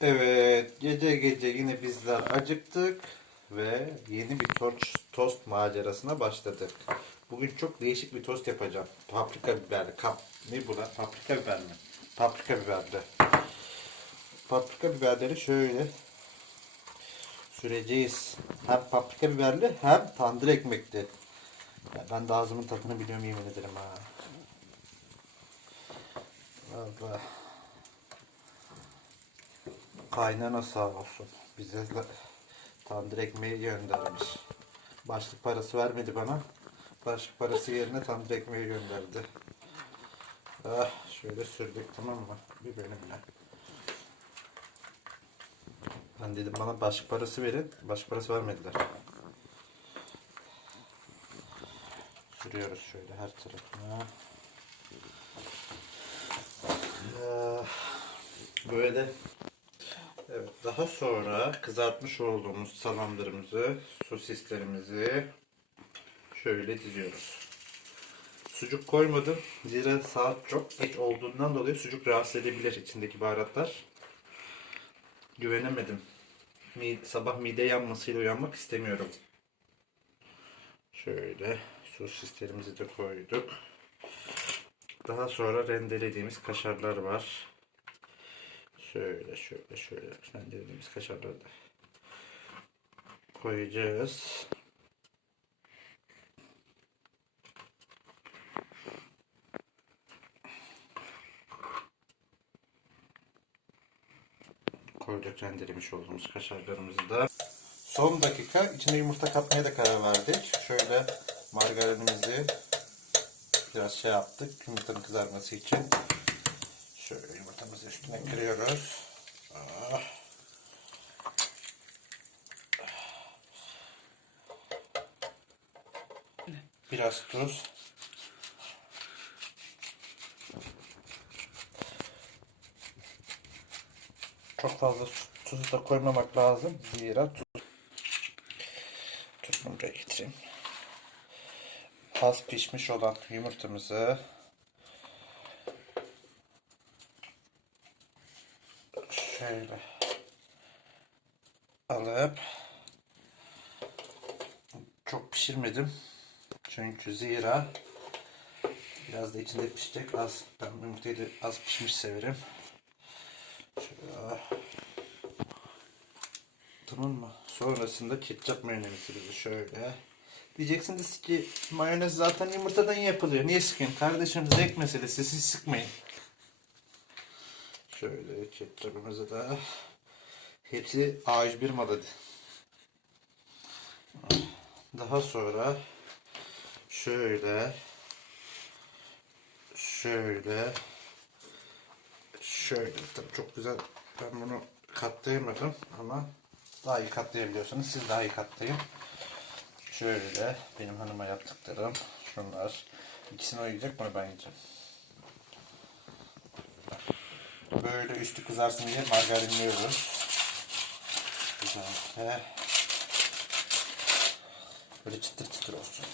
Evet, gece gece yine bizler acıktık ve yeni bir tost, tost macerasına başladık. Bugün çok değişik bir tost yapacağım. Paprika biberli. Kap, ne bu lan? Paprika biber mi? Paprika biberli. Paprika biberleri şöyle süreceğiz. Hem paprika biberli hem tandır ekmekli. Ya ben de ağzımın tadını biliyorum yemin ederim ha. Allah. Kaynana sağ olsun. Bize tandır ekmeği göndermiş. Başlık parası vermedi bana. Başlık parası yerine tandır ekmeği gönderdi. Ah, şöyle sürdük tamam mı? Bir bölümle. Ben dedim bana başlık parası verin. Başlık parası vermediler. Sürüyoruz şöyle her tarafına. Ah, Böyle Evet, daha sonra kızartmış olduğumuz salamlarımızı, sosislerimizi şöyle diziyoruz. Sucuk koymadım. Zira saat çok geç olduğundan dolayı sucuk rahatsız edebilir içindeki baharatlar. Güvenemedim. Sabah mide yanmasıyla uyanmak istemiyorum. Şöyle sosislerimizi de koyduk. Daha sonra rendelediğimiz kaşarlar var. Şöyle şöyle şöyle rendelediğimiz kaşarları da koyacağız. Koyduk rendelemiş olduğumuz kaşarlarımızı da. Son dakika içine yumurta katmaya da karar verdik. Şöyle margarinimizi biraz şey yaptık yumurtanın kızarması için. Şöyle yumurtamızı üstüne kırıyoruz. Ah. Biraz tuz. Çok fazla tuzu da koymamak lazım. Zira tuz. Tuzunu buraya getireyim. Az pişmiş olan yumurtamızı şöyle alıp çok pişirmedim. Çünkü zira biraz da içinde pişecek. Az ben yumurtayı az pişmiş severim. Tamam mı? Sonrasında ketçap mayonezimizi şöyle. Diyeceksiniz ki mayonez zaten yumurtadan yapılıyor. Niye sıkayım? Kardeşim zevk meselesi. Siz sıkmayın. Şöyle ketçapımızı da hepsi A101 maladı. Daha sonra şöyle şöyle şöyle tabii çok güzel ben bunu katlayamadım ama daha iyi katlayabiliyorsanız siz daha iyi katlayın. Şöyle benim hanıma yaptıklarım şunlar. İkisini o yiyecek bunu ben yiyeceğim. Böyle üstü kızarsın diye margarinliyoruz. Güzelce. Böyle çıtır çıtır olsun.